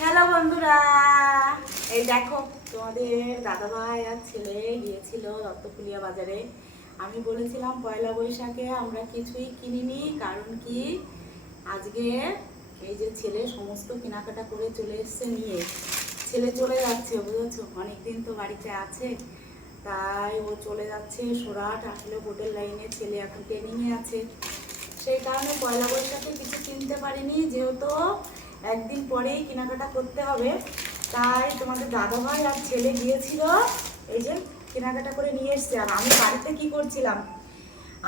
Hello বন্ধুরা, এই দেখো তোমাদের দাদাভাই আর ছেলে গিয়েছিল দত্তকুলিয়া বাজারে। আমি বলেছিলাম পয়লা বৈশাখে আমরা কিছুই কিনিনি, কারণ কি আজকে এই যে ছেলে সমস্ত কেনাকাটা করে চলে এসছে নিয়ে। ছেলে চলে যাচ্ছে, বুঝেছো, অনেকদিন তো বাড়িতে আছে, তাই ও চলে যাচ্ছে সুরাট। আসলে হোটেল লাইনে ছেলে এখন ট্রেনিংয়ে আছে, সেই কারণে পয়লা বৈশাখে কিছু কিনতে পারিনি, যেহেতু একদিন পরেই কেনাকাটা করতে হবে। তাই তোমাদের দাদাভাই আর ছেলে গিয়েছিল, এই যে কেনাকাটা করে নিয়ে এসছে। আর আমি বাড়িতে কি করছিলাম,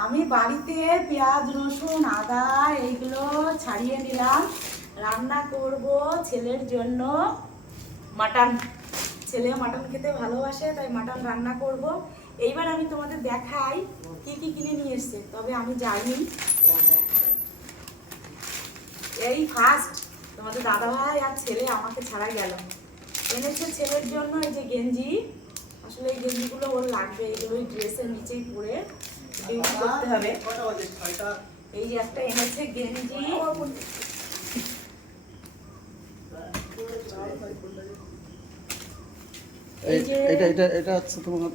আমি বাড়িতে পেঁয়াজ রসুন আদা এইগুলো ছাড়িয়ে নিলাম। রান্না করব ছেলের জন্য মাটন। ছেলে মাটন খেতে ভালোবাসে, তাই মাটন রান্না করব। এইবার আমি তোমাদের দেখাই কি কি কিনে নিয়ে এসছে। তবে আমি জানি এই ফার্স্ট তোমাদের দাদাভাই আর ছেলে আমাকে ছাড়া গেল। এনেছে ছেলের জন্য এই যে গেঞ্জি। আসলে এই গেঞ্জিগুলো ওর লাগবে, এগুলো ওই ড্রেসের নিচেই পরে ডিউটি করতে হবে। এই যে একটা এনেছে গেঞ্জি, এটা হচ্ছে তোমার,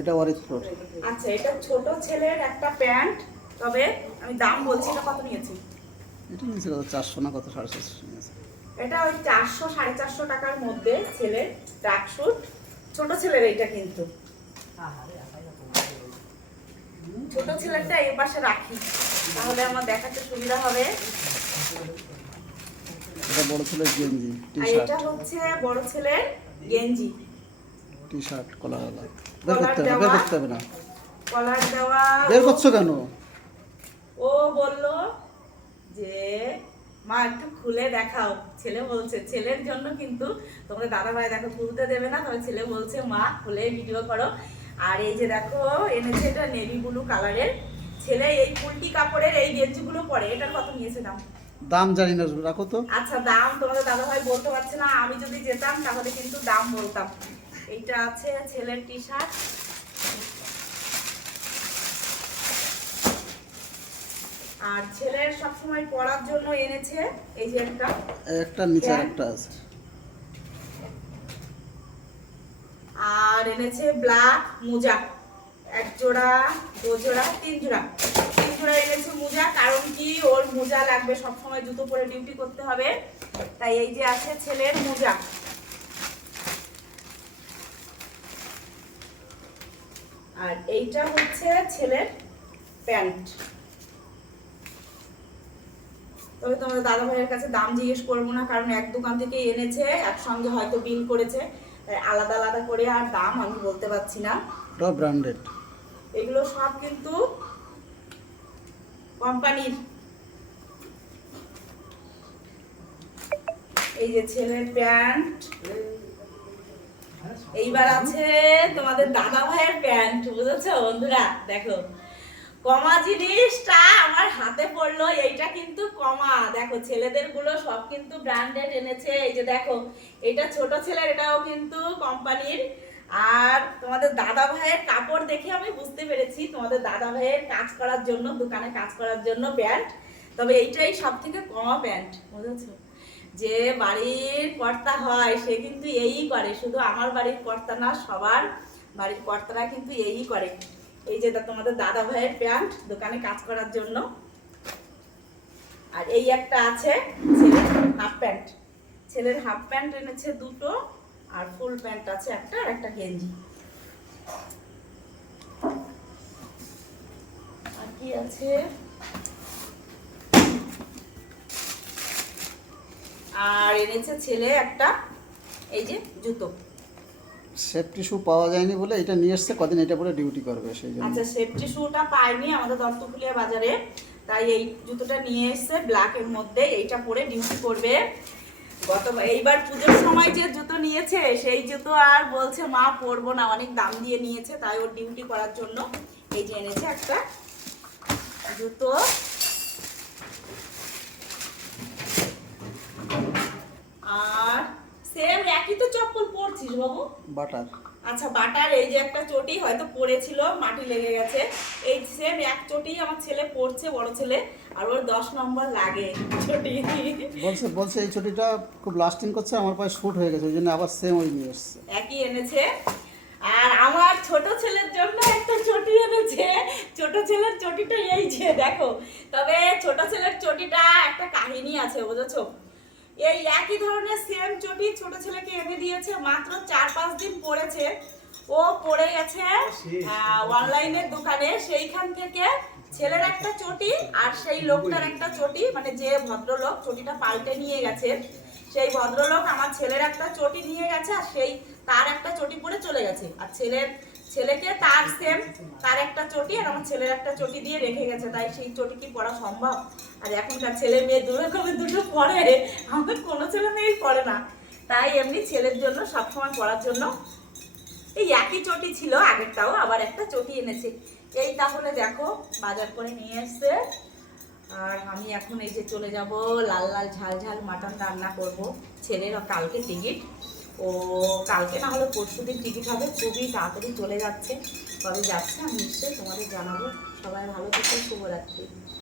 এটা ওয়ারিস ফ্লোর। আচ্ছা, এটা ছোট ছেলের একটা প্যান্ট। তবে আমি দাম বলছি, এটা কত নিয়েছি। এটা নিয়েছে কত, 400 না কত, 450 নিয়েছে। এটা ওই 400 450 টাকার মধ্যে ছেলের ট্রাক স্যুট। ছোট ছেলের এইটা, কিন্তু ছোট ছেলেরটা এই পাশে রাখি, তাহলে আমার দেখাতে সুবিধা হবে। এটা বড় ছেলের গেঞ্জি, আর টি-শার্ট। এটা হচ্ছে বড় ছেলের গেঞ্জি, টি-শার্ট কলারওয়ালা। কলার বের দেওয়া। করতে হবে না। কলার দেওয়া। বের করছো কেন? ও বলল যে মা একটু খুলে দেখাও। ছেলে বলছে ছেলের জন্য, কিন্তু তোমাদের দাদাভাই দেখো খুলতে দেবে না, তবে ছেলে বলছে মা খুলে ভিডিও করো। আর এই যে দেখো এনেছে, এটা নেভি ব্লু কালারের। ছেলে এই ফুলটি কাপড়ের এই গেঞ্জিগুলো পরে। এটার কত নিয়েছে দাম? দাম জানি না, রাখো তো। আচ্ছা, দাম তোমাদের দাদাভাই বলতে পারছে না, আমি যদি যেতাম তাহলে কিন্তু দাম বলতাম। এইটা আছে ছেলের টি শার্ট। আর ছেলের সবসময় পরার জন্য এনেছে এই যে একটা নিচে একটা আছে। আর এনেছে ব্ল্যাক মোজা, এক জোড়া, দু জোড়া, তিন জোড়া এনেছে মোজা। কারণ কি ওর মোজা লাগবে, সবসময় জুতো পরে ডিউটি করতে হবে, তাই এই যে আছে ছেলের মোজা। আর এইটা হচ্ছে ছেলের প্যান্ট। তবে তোমাদের দাদা ভাইয়ের কাছে দাম জিজ্ঞেস করবো না, কারণ এক দোকান থেকে এনেছে, একসঙ্গে হয়তো বিল করেছে, তাই আলাদা আলাদা করে আর দাম আমি বলতে পারছি না। সব ব্র্যান্ডেড। এগুলো সব কিন্তু কোম্পানির। এই যে ছেলের প্যান্ট। এইবার আছে তোমাদের দাদা ভাইয়ের প্যান্ট, বুঝেছো বন্ধুরা। দেখো কমা জিনিসটা আমার হাতে পড়লো, এইটা কিন্তু কমা। দেখো ছেলেদের গুলো সব কিন্তু ব্র্যান্ডেড এনেছে। এই যে দেখো এটা ছোট ছেলের, এটাও কিন্তু কোম্পানির। আর তোমাদের দাদা ভাইয়ের কাপড় দেখে আমি বুঝতে পেরেছি তোমাদের দাদা ভাইয়ের কাজ করার জন্য, দোকানে কাজ করার জন্য প্যান্ট। তবে এইটাই সব থেকে কমা প্যান্ট, বুঝেছো। যে বাড়ির কর্তা হয় সে কিন্তু এই করে, শুধু আমার বাড়ির কর্তা না, সবার বাড়ির কর্তারা কিন্তু এই করে। এই যে তোমাদের দাদা ভাইয়ের প্যান্ট দোকানে কাজ করার জন্য। আর এই একটা আছে ছেলের হাফ প্যান্ট। ছেলের হাফ প্যান্ট এনেছে দুটো, আর ফুল প্যান্ট আছে একটা, আর একটা গেঞ্জি। আর কি আছে, আর এনেছে ছেলে একটা এই যে জুতো। সেফটি শু পাওয়া যায়নি বলে এটা নিয়ে এসছে, কদিন এটা পরে ডিউটি করবে সেই জন্য। আচ্ছা, সেফটি শুটা পাইনি আমাদের দত্তকুলিয়া বাজারে, তাই এই জুতোটা নিয়ে এসছে ব্ল্যাকের মধ্যে। এইটা পরে ডিউটি করবে। এইবার পুজোর সময় যে জুতো নিয়েছে সেই জুতো আর বলছে মা পরবো না, অনেক দাম দিয়ে নিয়েছে, তাই ওর ডিউটি করার জন্য এই যে এনেছে একটা জুতো। আর সেম একই তো চপ্পল পরছিস বাবু। বাটার। আচ্ছা বাটার এই যে একটা চটি হয়তো পড়েছিল, মাটি লেগে গেছে। এই সেম এক চটি আমার ছেলে পড়ছে, বড় ছেলে, আর ওর 10 নম্বর লাগে চটি। বলছে বলছে এই ছুটিটা খুব লাস্টিং করছে, আমার পায়ে শ্যুট হয়ে গেছে, ওই জন্য আবার সেম ওই নিয়ে এসছে। একই এনেছে। আর আমার ছোট ছেলের জন্য একটা চটি এনেছে। ছোট ছেলের চটিটা এই যে দেখো। তবে ছোট ছেলের চটিটা একটা কাহিনী আছে, বুঝেছো? এই একই ধরনের সেম চটি ছোট ছেলেকে এনে দিয়েছে, মাত্র 4-5 দিন পরেছে। ও পড়ে গেছে অনলাইনের দোকানে, সেইখান থেকে ছেলের একটা চটি আর সেই লোকটার একটা চটি, মানে যে ভদ্রলোক চটিটা পাল্টে নিয়ে গেছে, সেই ভদ্রলোক আমার ছেলের একটা চটি নিয়ে গেছে, আর সেই তার একটা চটি পরে চলে গেছে। আর ছেলেকে তার সেম তার একটা চটি আর আমার ছেলের একটা চটি দিয়ে রেখে গেছে। তাই সেই চটি কি পরা সম্ভব? আর এখনকার ছেলে মেয়ে দুটো পরে, আমাদের কোনো ছেলে মেয়েই পরে না। তাই এমনি ছেলের জন্য সবসময় পরার জন্য এই একই চটি ছিল আগেরটাও, আবার একটা চটি এনেছে। এই তাহলে দেখো বাজার করে নিয়ে এসছে। আর আমি এখন এই যে চলে যাব, লাল লাল ঝাল ঝাল মাটন রান্না করব। ছেলের কালকে টিকিট, ও কালকে না হলে পরশুদিন টিকিট হবে, খুবই তাড়াতাড়ি চলে যাচ্ছে। কবে যাচ্ছে আমি নিশ্চয়ই তোমাদের জানাবো। সবাই ভালো থেকো, শুভরাত্রি।